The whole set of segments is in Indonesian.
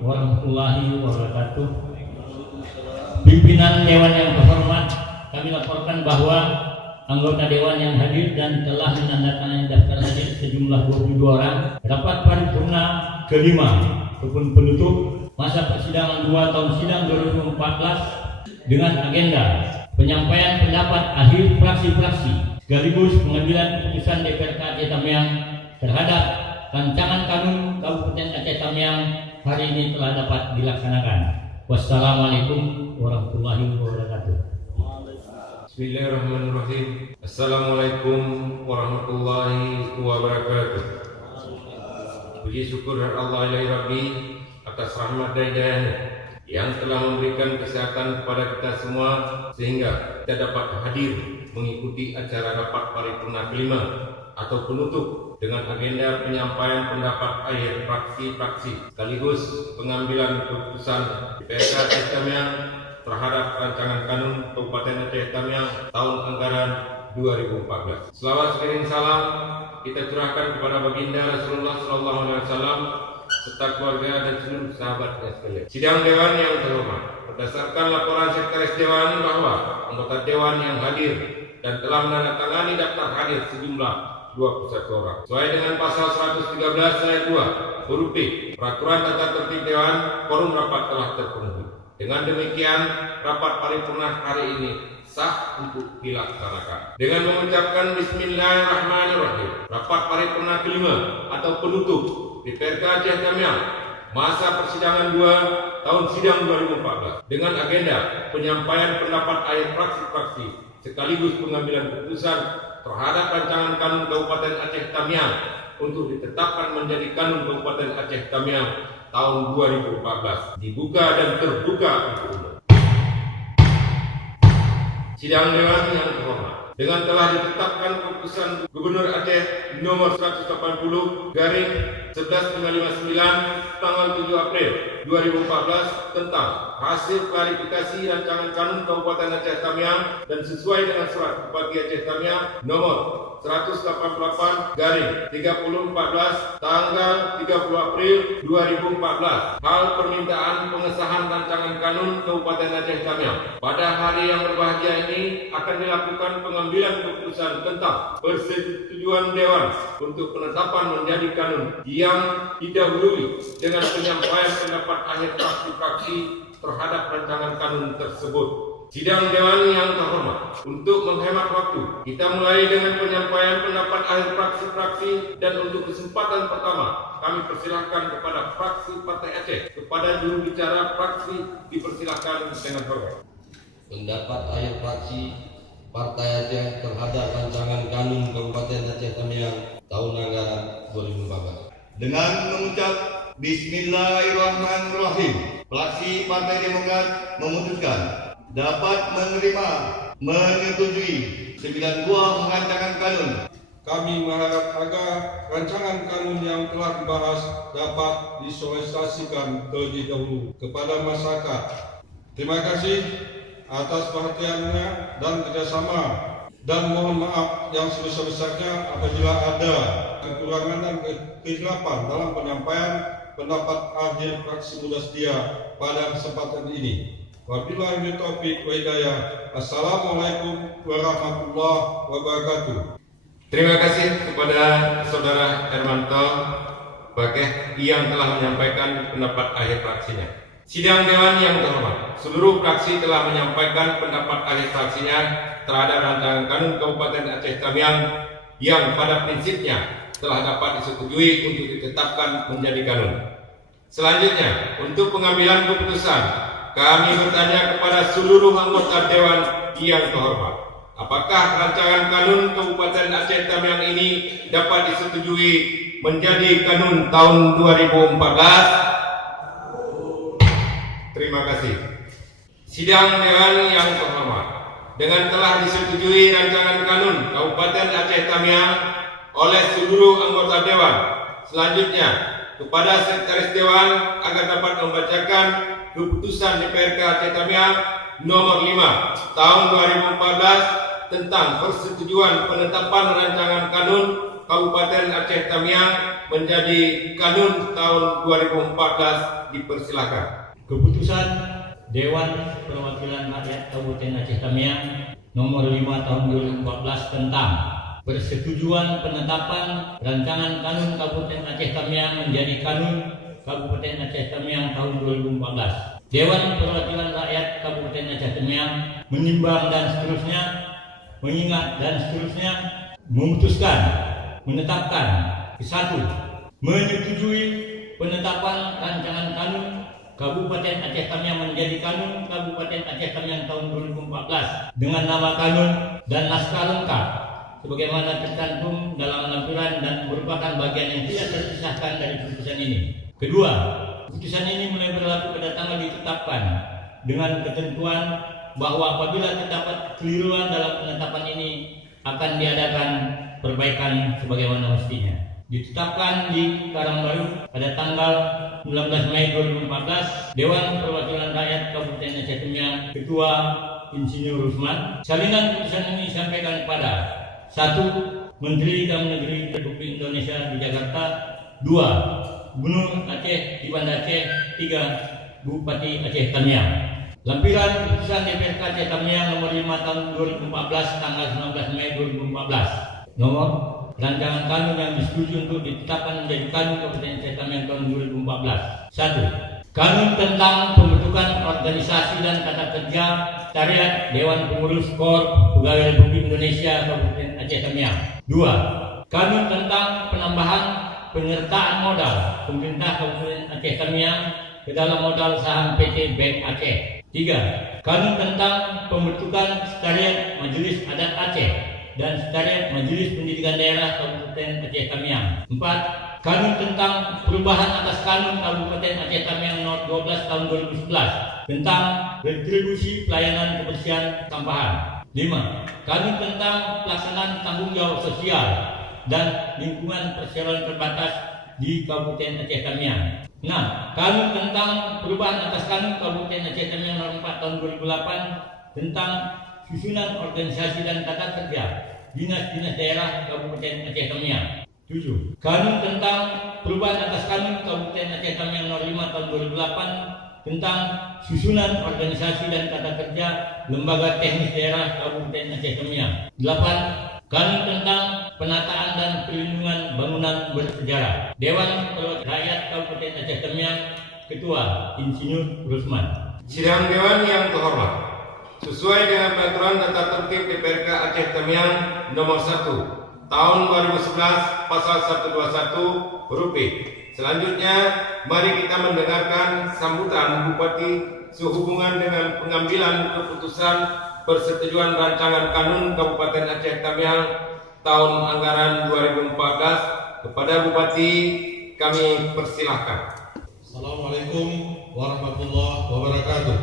warahmatullahi wabarakatuh. Pimpinan Dewan yang terhormat, kami laporkan bahwa anggota Dewan yang hadir dan telah menandatangani daftar hadir sejumlah 22 orang. Rapat paripurna kelima ataupun penutup masa persidangan 2 tahun sidang 2014 dengan agenda penyampaian pendapat akhir fraksi-fraksi sekaligus pengambilan keputusan DPRK Aceh Tamiang terhadap rancangan kanun Kabupaten Aceh Tamiang hari ini telah dapat dilaksanakan. Wassalamualaikum warahmatullahi wabarakatuh. Bismillahirrahmanirrahim. Assalamualaikum warahmatullahi wabarakatuh. Puji syukur Allah ilahi Rabbi atas rahmat dan hidayahnya yang telah memberikan kesehatan kepada kita semua sehingga kita dapat hadir mengikuti acara rapat paripurna kelima atau penutup dengan agenda penyampaian pendapat akhir fraksi-fraksi sekaligus pengambilan keputusan DPRK Aceh Tamiang terhadap rancangan kanun Kabupaten Aceh Tamiang tahun anggaran 2014. Selawat sekian salam kita curahkan kepada baginda Rasulullah SAW serta keluarga dan seluruh sahabatnya sekalian. Sidang Dewan yang terhormat, berdasarkan laporan Sekretaris Dewan bahwa anggota Dewan yang hadir dan telah menandatangani daftar hadir sejumlah 21 orang. Sesuai dengan pasal 113 ayat 2 huruf B Peraturan Tata Tertib Dewan, quorum rapat telah terpenuhi. Dengan demikian, rapat paripurna hari ini sah untuk dilaksanakan. Dengan mengucapkan Bismillahirrahmanirrahim, rapat paripurna kelima atau penutup DPRK Aceh Tamiang masa persidangan 2 tahun sidang 2014 dengan agenda penyampaian pendapat akhir fraksi-fraksi sekaligus pengambilan keputusan terhadap rancangan kanun Kabupaten Aceh Tamiang untuk ditetapkan menjadi kanun Kabupaten Aceh Tamiang tahun 2014 dibuka dan terbuka untuk umum. Sidang Dewan yang terhormat, dengan telah ditetapkan keputusan Gubernur Aceh nomor 180 garing 11559 tanggal 7 April 2014 tentang hasil klarifikasi rancangan kanun Kabupaten Aceh Tamiang dan sesuai dengan surat Bupati Aceh Tamiang nomor 188 garing 3014 tanggal 30 April 2014 hal permintaan pengesahan rancangan kanun Kabupaten Aceh Tamiang. Pada hari yang berbahagia ini akan dilakukan pengambilan keputusan tentang persetujuan Dewan untuk penetapan menjadi kanun yang didahului dengan penyampaian pendapat akhir fraksi-fraksi terhadap rancangan kanun tersebut. Sidang Dewan yang terhormat, untuk menghemat waktu, kita mulai dengan penyampaian pendapat akhir fraksi-fraksi dan untuk kesempatan pertama, kami persilahkan kepada fraksi Partai Aceh. Kepada juru bicara fraksi dipersilahkan dengan hormat. Pendapat akhir fraksi Partai Aceh terhadap rancangan kanun Kabupaten Aceh Tamiang tahun anggaran 2014. Dengan mengucap Bismillahirrahmanirrahim, fraksi Partai Demokrat memutuskan dapat menerima, menyetujui 9 buah rancangan kanun. Kami mengharap agar rancangan kanun yang telah dibahas dapat disosialisasikan terlebih dahulu kepada masyarakat. Terima kasih atas perhatiannya dan kerjasama, dan mohon maaf yang sebesar-besarnya apabila ada kekurangan dan kehilafan dalam penyampaian pendapat akhir fraksi muda setia pada kesempatan ini. Wabillahi taufiq wa hidayah. Assalamualaikum warahmatullahi wabarakatuh. Terima kasih kepada Saudara Hermanto Bakeh yang telah menyampaikan pendapat akhir fraksinya. Sidang Dewan yang terhormat, seluruh fraksi telah menyampaikan pendapat akhir fraksinya terhadap rancangan kanun Kabupaten Aceh Tamiang yang pada prinsipnya telah dapat disetujui untuk ditetapkan menjadi kanun. Selanjutnya, untuk pengambilan keputusan, kami bertanya kepada seluruh anggota Dewan yang terhormat, apakah rancangan kanun Kabupaten Aceh Tamiang ini dapat disetujui menjadi kanun tahun 2014? Terima kasih. Sidang Dewan yang terhormat, dengan telah disetujui rancangan kanun Kabupaten Aceh Tamiang oleh seluruh anggota Dewan, selanjutnya kepada Sekretaris Dewan agar dapat membacakan keputusan DPRK Aceh Tamiang nomor 5 tahun 2014 tentang persetujuan penetapan rancangan kanun Kabupaten Aceh Tamiang menjadi kanun tahun 2014 dipersilakan. Keputusan Dewan Perwakilan Rakyat Kabupaten Aceh Tamiang nomor 5 tahun 2014 tentang persetujuan penetapan rancangan kanun Kabupaten Aceh Tamiang menjadi kanun Kabupaten Aceh Tamiang tahun 2014. Dewan Perwakilan Rakyat Kabupaten Aceh Tamiang menimbang dan seterusnya, mengingat dan seterusnya, memutuskan, menetapkan ke-1, menyetujui penetapan rancangan kanun Kabupaten Aceh Tamiang menjadi kanun Kabupaten Aceh Tamiang tahun 2014 dengan nama kanun dan naskah lengkap sebagaimana tercantum dalam lampiran dan merupakan bagian yang tidak terpisahkan dari keputusan ini. Kedua, keputusan ini mulai berlaku pada tanggal ditetapkan dengan ketentuan bahwa apabila terdapat kekeliruan dalam penetapan ini akan diadakan perbaikan sebagaimana mestinya. Ditetapkan di Karangbaru pada tanggal 19 Mei 2014, Dewan Perwakilan Rakyat Kabupaten Aceh Tamiang, Ketua Insinyur Rusman. Salinan keputusan ini disampaikan kepada 1. Menteri Dalam Negeri Republik Indonesia di Jakarta, 2. Gubernur Aceh di Banda Aceh, 3. Bupati Aceh Tamiang. Lampiran keputusan DPRK Aceh Tamiang nomor 5 tahun 2014 tanggal 19 Mei 2014. Nomor rancangan kanun yang disetujui untuk ditetapkan menjadi kanun Kabupaten Aceh Tamiang tahun 2014. 1. Kanun tentang pembentukan organisasi dan tata kerja Sekretariat Dewan Pengurus KOR Pegawai Republik Indonesia Kabupaten Aceh Tamiang. 2. Kanun tentang penambahan penyertaan modal pemerintah Kabupaten Aceh Tamiang ke dalam modal saham PT Bank Aceh. 3. Kanun tentang pembentukan Sekretariat Majelis Adat Aceh dan Sekretariat Majelis Pendidikan Daerah Kabupaten Aceh Tamiang. 4. Kanun tentang perubahan atas Kanun Kabupaten Aceh Tamiang nomor 12 tahun 2011 tentang retribusi pelayanan kebersihan sampahan. 5. Kanun tentang pelaksanaan tanggung jawab sosial dan lingkungan perseroan terbatas di Kabupaten Aceh Tamiang. 6. Kanun tentang perubahan atas Kanun Kabupaten Aceh Tamiang nomor 4 tahun 2008 tentang susunan organisasi dan tata kerja dinas-dinas daerah Kabupaten Aceh Tamiang. 7. Kanun tentang perubahan atas Kanun Kabupaten Aceh Tamiang nomor 5 tahun 2008 tentang susunan organisasi dan tata kerja lembaga teknis daerah Kabupaten Aceh Tamiang. 8. Kanun tentang penataan dan perlindungan bangunan bersejarah. Dewan Perwakilan Rakyat Kabupaten Aceh Tamiang, Ketua Insinyur Rusman. Sidang Dewan yang terhormat, sesuai dengan peraturan tata tertib DPRK Aceh Tamiang nomor 1 tahun 2011 pasal 121 huruf B. Selanjutnya, mari kita mendengarkan sambutan Bupati sehubungan dengan pengambilan keputusan persetujuan rancangan kanun Kabupaten Aceh Tamiang tahun anggaran 2014. Kepada Bupati kami persilahkan. Assalamualaikum warahmatullahi wabarakatuh.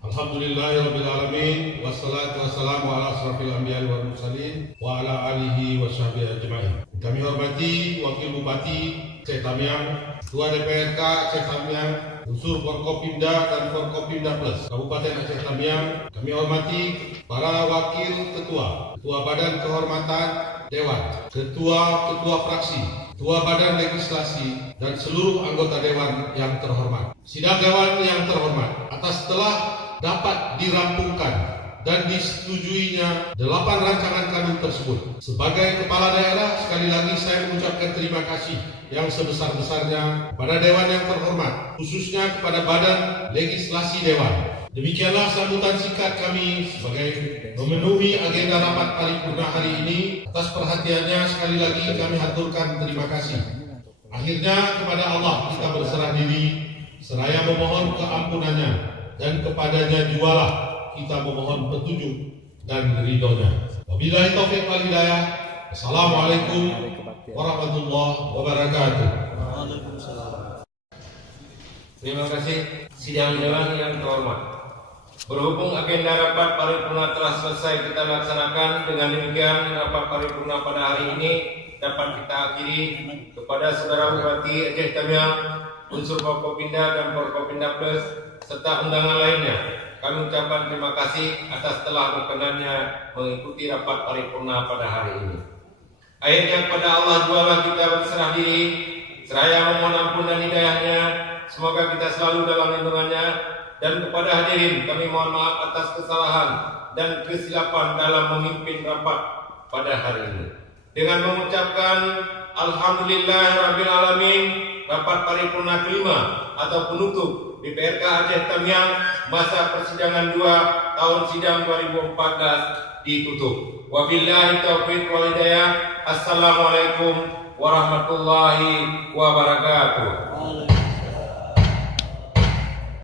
Alhamdulillahirabbil alamin wassalatu wassalamu ala asrofil anbiya'i wal mursalin wa ala alihi washabbihi ajmain. Kami hormati Wakil Bupati Aceh Tamiang, Ketua DPRK Aceh Tamiang, unsur Forkopimda dan Forkopimda Plus Kabupaten Aceh Tamiang. Kami hormati para wakil ketua, ketua badan kehormatan Dewan, ketua fraksi, ketua badan legislasi, dan seluruh anggota Dewan yang terhormat. Sidang Dewan yang terhormat, atas telah dapat dirampungkan dan disetujuinya 8 rancangan kanun tersebut. Sebagai kepala daerah, sekali lagi saya mengucapkan terima kasih yang sebesar-besarnya kepada Dewan yang terhormat, khususnya kepada Badan Legislasi Dewan. Demikianlah sambutan singkat kami sebagai memenuhi agenda rapat paripurna hari ini. Atas perhatiannya sekali lagi kami haturkan terima kasih. Akhirnya kepada Allah kita berserah diri, seraya memohon keampunannya, dan kepadanya jualah kita memohon petunjuk dan ridhonya. Wabillahi taufiq wal hidayah. Assalamualaikum warahmatullahi wabarakatuh. Terima kasih sidang Dewan yang terhormat. Berhubung agenda rapat paripurna telah selesai kita laksanakan, dengan demikian rapat paripurna pada hari ini dapat kita akhiri. Kepada Saudara Bupati Aceh Tamiang, unsur Forkopimda dan Forkopimda Plus serta undangan lainnya, kami ucapkan terima kasih atas telah berkenannya mengikuti rapat paripurna pada hari ini. Akhirnya kepada Allah jualah kita berserah diri, seraya memohon ampun dan hidayahnya. Semoga kita selalu dalam lindungannya. Dan kepada hadirin kami mohon maaf atas kesalahan dan kesilapan dalam memimpin rapat pada hari ini. Dengan mengucapkan Alhamdulillahirabbil alamin, rapat paripurna kelima atau penutup DPRK Aceh Tamiang masa persidangan 2 tahun sidang 2014 ditutup. Wabillahi taufiq wal hidayah. Assalamualaikum warahmatullahi wabarakatuh.